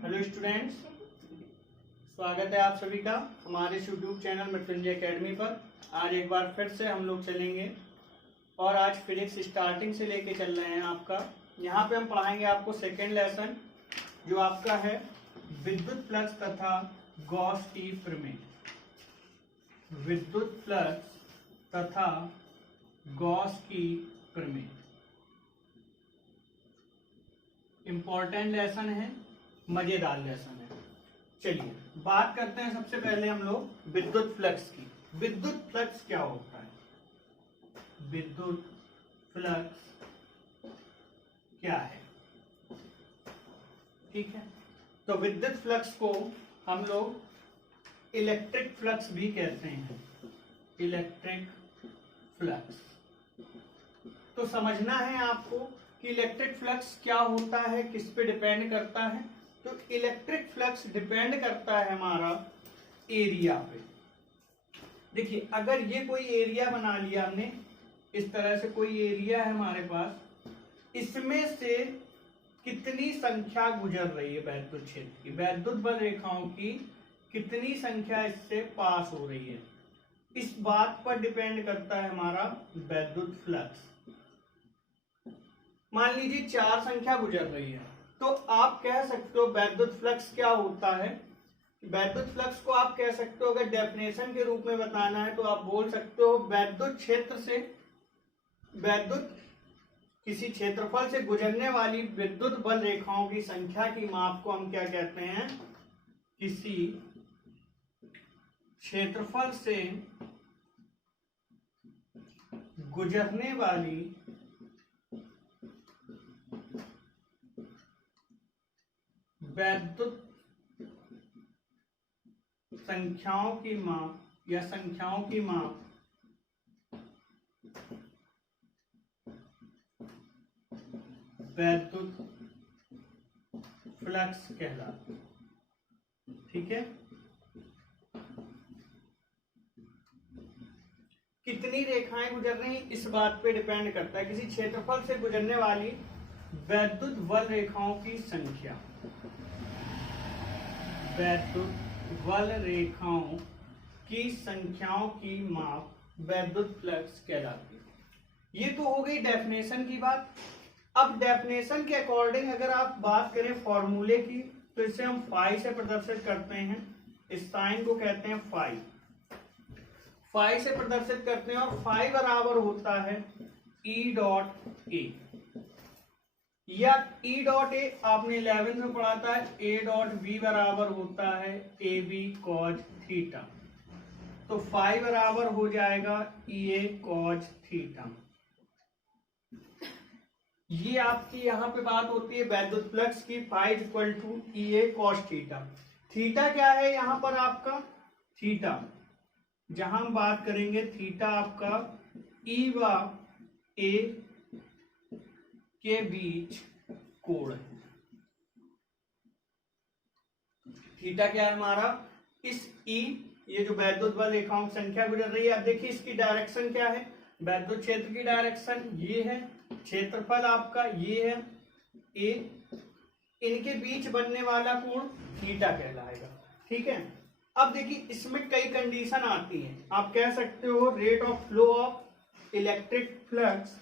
Hello students, स्वागत है आप सभी का हमारे यूट्यूब चैनल मृत्युंजय एकेडमी पर। आज एक बार फिर से हम लोग चलेंगे और आज फिजिक्स स्टार्टिंग से लेके चल रहे हैं आपका। यहाँ पे हम पढ़ाएंगे आपको सेकेंड लेसन जो आपका है विद्युत फ्लक्स तथा गॉस की प्रमेय। विद्युत फ्लक्स तथा गॉस की प्रमेय इंपॉर्टेंट लेसन है, मजेदार लेसन है। चलिए बात करते हैं सबसे पहले हम लोग विद्युत फ्लक्स की। विद्युत फ्लक्स क्या होता है? विद्युत फ्लक्स क्या है? ठीक है, तो विद्युत फ्लक्स को हम लोग इलेक्ट्रिक फ्लक्स भी कहते हैं। इलेक्ट्रिक फ्लक्स तो समझना है आपको कि इलेक्ट्रिक फ्लक्स क्या होता है, किस पे डिपेंड करता है। तो इलेक्ट्रिक फ्लक्स डिपेंड करता है हमारा एरिया पे। देखिए, अगर ये कोई एरिया बना लिया हमने, इस तरह से कोई एरिया है हमारे पास, इसमें से कितनी संख्या गुजर रही है वैद्युत क्षेत्र की, वैद्युत बल रेखाओं की कितनी संख्या इससे पास हो रही है, इस बात पर डिपेंड करता है हमारा वैद्युत फ्लक्स। मान लीजिए 4 संख्या गुजर रही है, तो आप कह सकते हो वैद्युत फ्लक्स क्या होता है। वैद्युत फ्लक्स को आप कह सकते हो, अगर डेफिनेशन के रूप में बताना है तो आप बोल सकते हो वैद्युत क्षेत्र से, वैद्युत किसी क्षेत्रफल से गुजरने वाली विद्युत बल रेखाओं की संख्या की माप को हम क्या कहते हैं? किसी क्षेत्रफल से गुजरने वाली वैद्युत संख्याओं की माप या संख्याओं की माप वैद्युत फ्लक्स कहलाती है। ठीक है, कितनी रेखाएं गुजर रही हैं इस बात पे डिपेंड करता है, किसी क्षेत्रफल से गुजरने वाली वैद्युत बल रेखाओं की संख्या, वैद्युत बल रेखाओं की संख्याओं की माप वैद्युत फ्लक्स कहलाती है। ये तो हो गई डेफिनेशन की बात। अब डेफिनेशन के अकॉर्डिंग अगर आप बात करें फॉर्मूले की, तो इसे हम फाई से प्रदर्शित करते हैं। इस साइन को कहते हैं फाई, फाई से प्रदर्शित करते हैं, और फाई बराबर होता है ई डॉट ए, या ई डॉट ए आपने 11th में पढ़ा था, ए डॉट बी बराबर होता है ए बी कॉज थीटा। तो फाई बराबर हो जाएगा ई ए कॉज थीटा। ये आपकी यहां पे बात होती है वैद्युत फ्लक्स की, phi equal to E A cos theta. Theta क्या है यहां पर आपका? थीटा जहां हम बात करेंगे, थीटा आपका ई व ए के बीच कोण है। थीटा क्या है हमारा? इस ई, ये जो वैद्युत बल रेखाओं की संख्या गुजर रही है, अब देखिए इसकी डायरेक्शन क्या है? वैद्युत क्षेत्र की डायरेक्शन ये है, क्षेत्रफल आपका ये है ए, इनके बीच बनने वाला कोण थीटा कहलाएगा। ठीक है, अब देखिए इसमें कई कंडीशन आती हैं। आप कह सकते हो rate of flow of electric flux,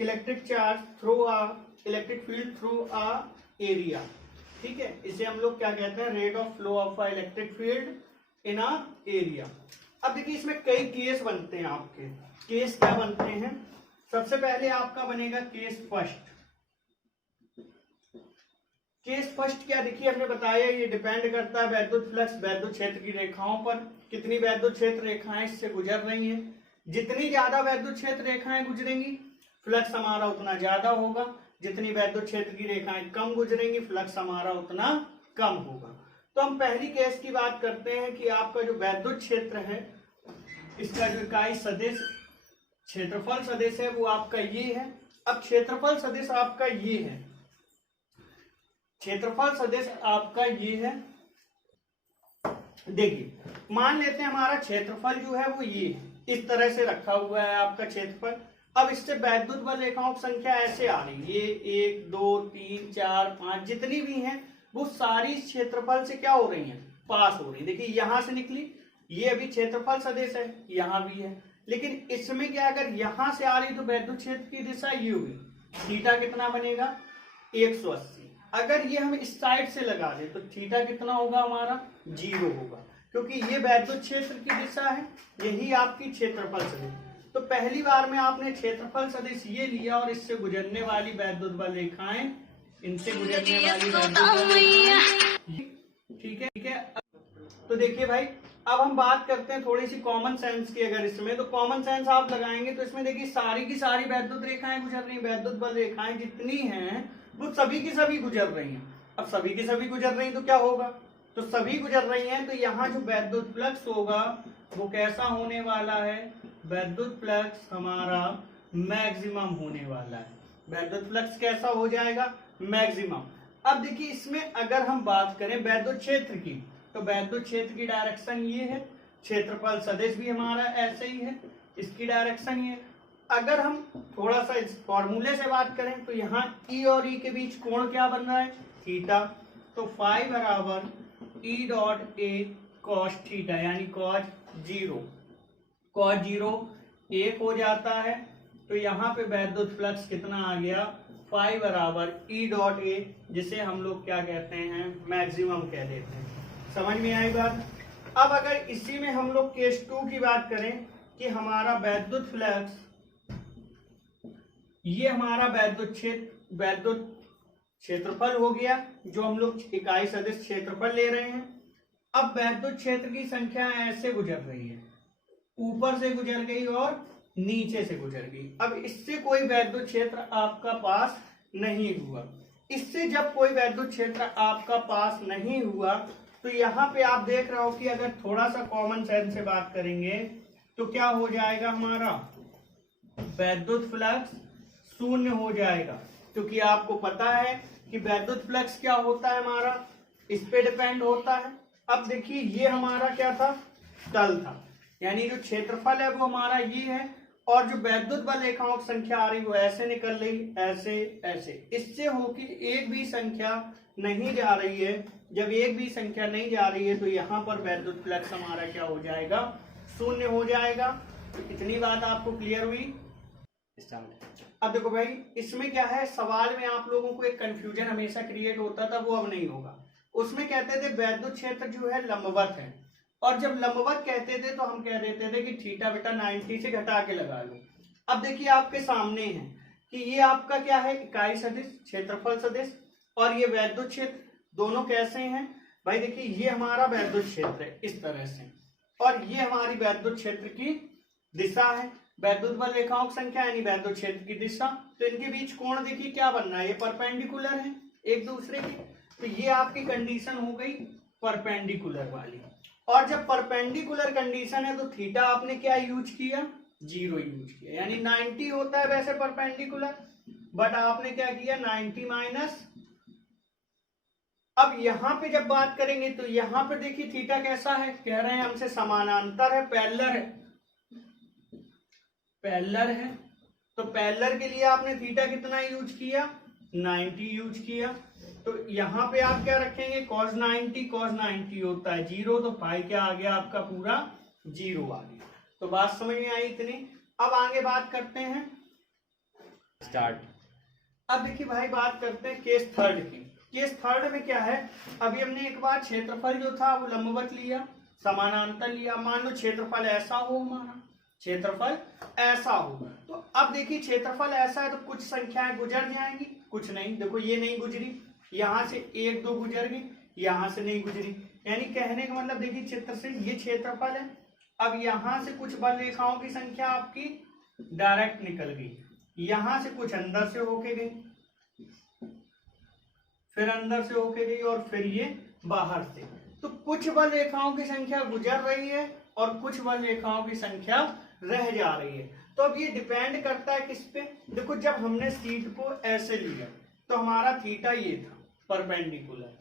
electric charge through a electric field through a area. ठीक है, इसे हम लोग क्या कहते हैं? Rate of flow of a electric field in a area. अब देखिए इसमें कई केस बनते हैं आपके। केस क्या बनते हैं? सबसे पहले आपका बनेगा केस फर्स्ट। केस फर्स्ट क्या? देखिए हमने बताया ये डिपेंड करता है वैद्युत फ्लक्स वैद्युत क्षेत्र की रेखाओं पर, कितनी वैद्युत क्षेत्र रेखाएं इससे गुजर रही हैं। जितनी ज्यादा वैद्युत क्षेत्र रेखाएं गुजरेंगी फ्लक्स हमारा उतना ज्यादा होगा, जितनी वैद्युत क्षेत्र की रेखाएं कम गुजरेंगी फ्लक्स हमारा उतना कम होगा। तो हम पहली केस की बात करते हैं कि आपका जो वैद्युत क्षेत्र है, इसका जो इकाई सदिश क्षेत्रफल सदिश है वो आपका ये है। अब क्षेत्रफल सदिश आपका ये है, क्षेत्रफल सदिश आपका ये है। देखिए मान लेते हैं हमारा क्षेत्रफल जो है वो ये है, इस तरह से रखा हुआ है आपका क्षेत्रफल। अब इससे वैद्युत बल रेखाओं की संख्या ऐसे आ रही है, ये 1 2 3 4 5 जितनी भी हैं वो सारी क्षेत्रफल से क्या हो रही है, पास हो रही है। देखिए यहां से निकली, ये अभी क्षेत्रफल सदिश है, यहां भी है, लेकिन इसमें क्या, अगर यहां से आ रही तो वैद्युत क्षेत्र की दिशा ये होगी, थीटा कितना बनेगा 180। अगर ये हम इस साइड से लगा दे तो थीटा कितना होगा हमारा 0 होगा, क्योंकि ये वैद्युत क्षेत्र की दिशा है, यही आपकी क्षेत्रफल सदिश। तो पहली बार में आपने क्षेत्रफल सदिश ये लिया और इससे गुजरने वाली वैद्युत बल रेखाएं, इनसे गुजरने वाली ठीक है। तो देखिए भाई, अब हम बात करते हैं थोड़ी सी कॉमन सेंस की। अगर इसमें तो कॉमन सेंस आप लगाएंगे तो इसमें देखिए सारी की सारी वैद्युत रेखाएं गुजर रही, वैद्युत बल रेखाएं जितनी हैं वो सभी की सभी गुजर रही हैं। अब सभी की सभी गुजर रही तो क्या होगा, तो सभी गुजर रही हैं, तो यहाँ जो वैद्युत फ्लक्स होगा वो कैसा होने वाला है, वैद्युत फ्लक्स हमारा मैक्सिमम होने वाला है। वैद्युत फ्लक्स कैसा हो जाएगा, मैक्सिमम। अब देखिए इसमें अगर हम बात करें वैद्युत क्षेत्र की, तो वैद्युत क्षेत्र की डायरेक्शन ये है, क्षेत्रफल सदिश भी हमारा ऐसे ही है, इसकी डायरेक्शन ये। अगर हम थोड़ा सा इस फॉर्मूले से बात करें तो यहाँ ई और ई के बीच कोण क्या बन रहा है, थीटा। तो फाई बराबर ई डॉट ए कॉस थीटा, यानी कॉस 0। कॉस 0 1 हो जाता है, तो यहाँ पे वैद्युत फ्लक्स कितना आ गया, फाई बराबर ई डॉट ए, जिसे हम लोग क्या कहते हैं, मैक्सिमम कह देते हैं। समझ में आई बात। अब अगर इसी में हम लोग केस 2 की बात करें कि हमारा वैद्युत फ्लक्स, ये हमारा वैद्युत क्षेत्रफल हो गया, जो हम लोग इकाई सदिश क्षेत्रफल ले रहे हैं। अब वैद्युत क्षेत्र की संख्या ऐसे गुजर रही है, ऊपर से गुजर गई और नीचे से गुजर गई। अब इससे कोई वैद्युत क्षेत्र आपका पास नहीं हुआ। इससे जब कोई वैद्युत क्षेत्र आपका पास नहीं हुआ तो यहाँ पे आप देख रहे हो कि अगर थोड़ा सा कॉमन सेंस से बात करेंगे तो क्या हो जाएगा, हमारा वैद्युत फ्लक्स 0 हो जाएगा, क्योंकि आपको पता है कि वैद्युत फ्लक्स क्या होता है हमारा, इस पे डिपेंड होता है। अब देखिए ये हमारा क्या था, तल था, यानी जो क्षेत्रफल है वो हमारा ये है, और जो वैद्युत बल रेखाओं की संख्या आ रही वो ऐसे निकल रही, ऐसे ऐसे। इससे होके एक भी संख्या नहीं जा रही है। जब एक भी संख्या नहीं जा रही है तो यहाँ पर वैद्युत फ्लक्स हमारा क्या हो जाएगा, 0 हो जाएगा। तो इतनी बात आपको क्लियर हुई। अब देखो भाई, इसमें क्या है, सवाल में आप लोगों को एक कंफ्यूजन हमेशा क्रिएट होता था, वो अब नहीं होगा। उसमें कहते थे वैद्युत क्षेत्र जो है लंबवत है, और जब लंबवत कहते थे तो हम कह देते थे कि थीटा बेटा 90 से घटा के लगा लो। अब देखिए आपके सामने है कि ये आपका क्या है, इकाई सदिश, क्षेत्रफल सदिश, और ये वैद्युत क्षेत्र, दोनों कैसे हैं भाई। देखिए ये हमारा वैद्युत क्षेत्र है इस तरह से, और ये हमारी वैद्युत क्षेत्र की दिशा है, वैद्युत बल रेखाओं की संख्या यानी वैद्युत क्षेत्र की दिशा। तो इनके बीच कोण देखिए क्या बनना है, ये परपेंडिकुलर है एक दूसरे के। तो ये आपकी कंडीशन हो गई परपेंडिकुलर वाली। और जब परपेंडिकुलर कंडीशन है तो थीटा आपने क्या यूज किया, 0 यूज किया, यानी 90 होता है वैसे परपेंडिकुलर, बट आपने क्या किया 90 माइनस। अब यहां पे जब बात करेंगे तो यहां पे देखिए थीटा कैसा है, कह रहे हैं हमसे समानांतर है, पैरेलल है, पैरेलल है। तो पैरेलल के लिए आपने थीटा कितना यूज किया, 90 यूज किया। तो यहां पे आप क्या रखेंगे, cos 90 होता है 0, तो फाई क्या आ गया आपका पूरा 0 आ गया। तो बात समझ में आई इतनी। अब आगे बात करते हैं स्टार्ट। अब देखिए भाई बात करते हैं केस थर्ड की। केस थर्ड में क्या है, अभी हमने एक बार क्षेत्रफल जो था वो लंबवत लिया, समानांतर लिया। मान लो क्षेत्रफल ऐसा हो, हमारा क्षेत्रफल ऐसा हो, तो अब देखिए क्षेत्रफल ऐसा है तो कुछ संख्याएं गुजर जाएंगी, कुछ नहीं। देखो ये नहीं गुजरी, यहां से 1 2 गुजर गई, यहां से नहीं गुजरी। यानी कहने का मतलब देखिए चित्र से ये क्षेत्रफल है, अब यहां से कुछ बल रेखाओं की संख्या आपकी डायरेक्ट निकल गई, यहां से कुछ अंदर से होके गई, फिर अंदर से होके गई, और फिर ये बाहर से। तो कुछ बल रेखाओं की संख्या गुजर रही है और कुछ बल रेखाओं की संख्या रह जा रही है। तो अब ये डिपेंड करता है किस पे। देखो जब हमने सीट को ऐसे लिया तो हमारा थीटा ये था परपेंडिकुलर,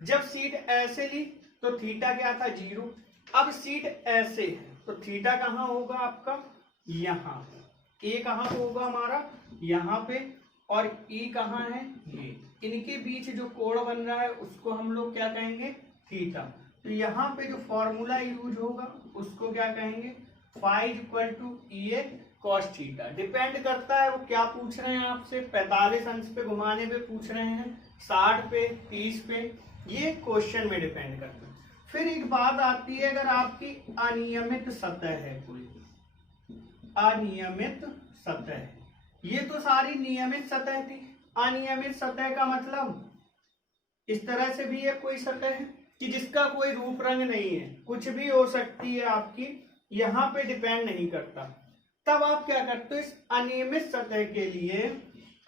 जब सीट ऐसे ली तो थीटा क्या था 0। अब सीट ऐसे है तो थीटा कहाँ होगा आपका, यहाँ। ए कहाँ होगा हमारा, यहाँ पे, और ई कहाँ है, ये, इनके बीच जो कोण बन रहा है उसको हम लोग क्या कहेंगे, थीटा। तो यहाँ पे जो फॉर्मूला यूज होगा उसको क्या कहेंगे, phi equal to E A cos theta. Depend करता है वो क्या पूछ रहे हैं आपसे, 45 अंश पे घुमाने पे पूछ रहे हैं, 60 पे, 30 पे, ये क्वेश्चन में डिपेंड करता है। फिर एक बात आती है, अगर आपकी अनियमित सतह है, कोई अनियमित सतह है, ये तो सारी नियमित सतह थी, अनियमित सतह का मतलब इस तरह से भी है कोई सतह है कि जिसका कोई रूप रंग नहीं है, कुछ भी हो सकती है आपकी, यहाँ पे डिपेंड नहीं करता। तब आप क्या करते हो, इस अनियमित सतह के लिए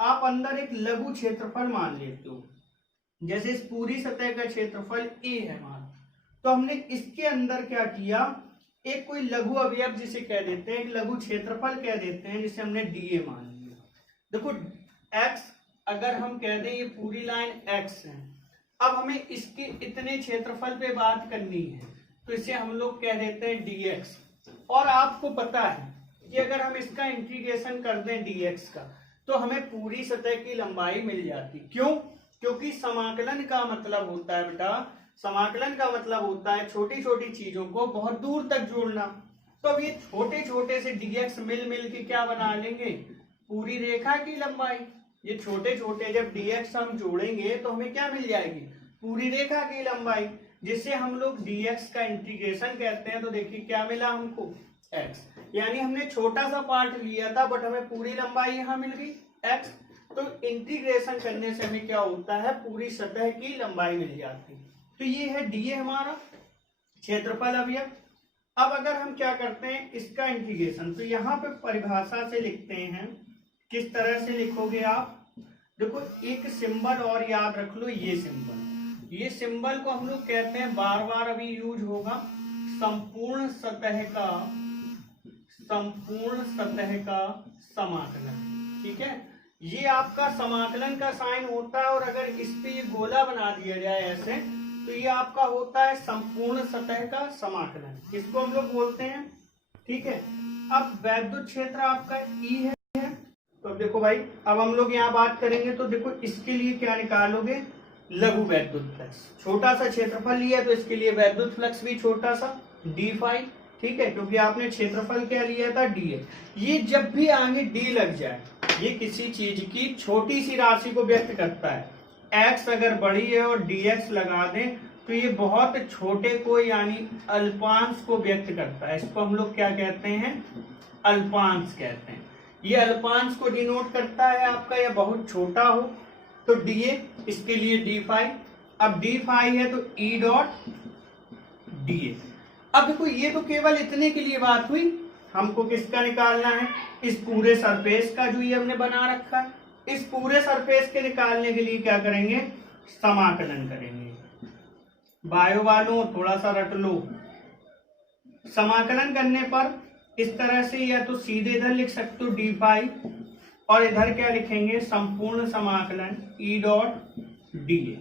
आप अंदर एक लघु क्षेत्रफल मान लेते हो। जैसे इस पूरी सतह का क्षेत्रफल ए है मान, तो हमने इसके अंदर क्या किया, एक कोई लघु अवयव जिसे कह देते हैं, एक लघु क्षेत्रफल कह देते हैं, जिसे हमने डीए मान लिया। देखो एक्स अगर हम कह दें ये पूरी लाइन एक्स है, अब हमें इसके इतने क्षेत्रफल पे बात करनी है, तो इसे हम लोग कह देते हैं dx। और आपको पता है कि अगर हम इसका इंटीग्रेशन कर दें dx का, तो हमें पूरी सतह की लंबाई मिल जाती। क्यों? क्योंकि समाकलन का मतलब होता है बेटा, समाकलन का मतलब होता है छोटी छोटी चीजों को बहुत दूर तक जोड़ना। तो अब ये छोटे छोटे से dx मिल मिल के क्या बना लेंगे, पूरी रेखा की लंबाई। ये छोटे छोटे जब dx हम जोड़ेंगे तो हमें क्या मिल जाएगी, पूरी रेखा की लंबाई, जिसे हम लोग dx का इंटीग्रेशन कहते हैं। तो देखिए क्या मिला हमको, x, यानी हमने छोटा सा पार्ट लिया था बट हमें पूरी लंबाई यहाँ मिल गई x। तो इंटीग्रेशन करने से हमें क्या होता है, पूरी सतह की लंबाई मिल जाती। तो ये है dA हमारा क्षेत्रफल अवयव। अब अगर हम क्या करते हैं इसका इंटीग्रेशन, तो यहाँ पे परिभाषा से लिखते हैं, किस तरह से लिखोगे आप, देखो एक सिंबल और याद रख लो, ये सिंबल, ये सिंबल को हम लोग कहते हैं, बार बार अभी यूज होगा, संपूर्ण सतह का समाकलन। ठीक है, ये आपका समाकलन का साइन होता है, और अगर इस पे ये गोला बना दिया जाए ऐसे, तो ये आपका होता है संपूर्ण सतह का समाकलन, इसको हम लोग बोलते हैं। ठीक है, अब वैद्युत क्षेत्र आपका ई है। तो अब देखो भाई, अब हम लोग यहाँ बात करेंगे, तो देखो इसके लिए क्या निकालोगे, लघु वैद्युत फ्लक्स। छोटा सा क्षेत्रफल लिया तो इसके लिए वैद्युत फ्लक्स भी छोटा सा डी फाई। ठीक है, क्योंकि आपने क्षेत्रफल क्या लिया था, डी ए। ये जब भी आगे डी लग जाए, ये किसी चीज की छोटी सी राशि को व्यक्त करता है। एक्स अगर बड़ी है और डी एक्स लगा दें तो ये बहुत छोटे को यानी अल्पांश को व्यक्त करता है। इसको हम लोग क्या कहते हैं, अल्पांश कहते हैं। ये अल्पांश को डिनोट करता है आपका, या बहुत छोटा हो तो dA, इसके लिए डी फाई। अब डी फाई है तो E डॉट dA। अब देखो ये तो केवल इतने के लिए बात हुई, हमको किसका निकालना है, इस पूरे सरफेस का जो ये हमने बना रखा है। इस पूरे सरफेस के निकालने के लिए क्या करेंगे, समाकलन करेंगे। बायो वालों थोड़ा सा रट लो, समाकलन करने पर इस तरह से या तो सीधे इधर लिख सकते हो डी फाई, और इधर क्या लिखेंगे, संपूर्ण समाकलन ई डॉट डी ए।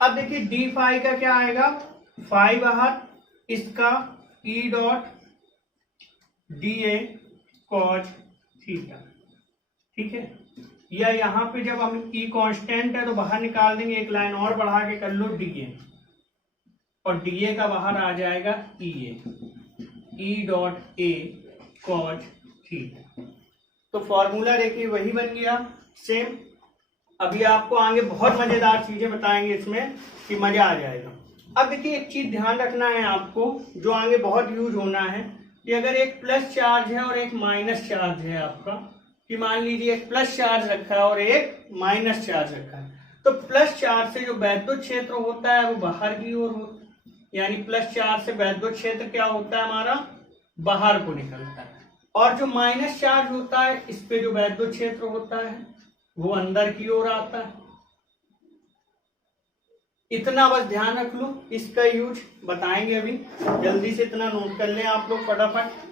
अब देखिए डी फाई का क्या आएगा, फाई बाहर, इसका E dot D A cos theta. ठीक है, या यहाँ पे जब हम ई कांस्टेंट है तो बाहर निकाल देंगे, एक लाइन और बढ़ा के कर लो डी ए, और डी ए का बाहर आ जाएगा E A, E dot A cos theta. तो फॉर्मूला देखिए वही बन गया सेम। अभी आपको आगे बहुत मजेदार चीजें बताएंगे इसमें कि मजा आ जाएगा। अब देखिए एक चीज ध्यान रखना है आपको, जो आगे बहुत यूज होना है, कि अगर एक प्लस चार्ज है और एक माइनस चार्ज है आपका, कि मान लीजिए एक प्लस चार्ज रखा है और एक माइनस चार्ज रखा है, तो प्लस चार्ज से जो वैद्युत क्षेत्र होता है वो बाहर की ओर होता है, यानी प्लस चार्ज से वैद्युत क्षेत्र क्या होता है हमारा, बाहर को निकलता है। और जो माइनस चार्ज होता है इस पे जो वैद्युत क्षेत्र होता है वो अंदर की ओर आता है। इतना बस ध्यान रख लो, इसका यूज बताएंगे अभी, जल्दी से इतना नोट कर लें आप लोग फटाफट।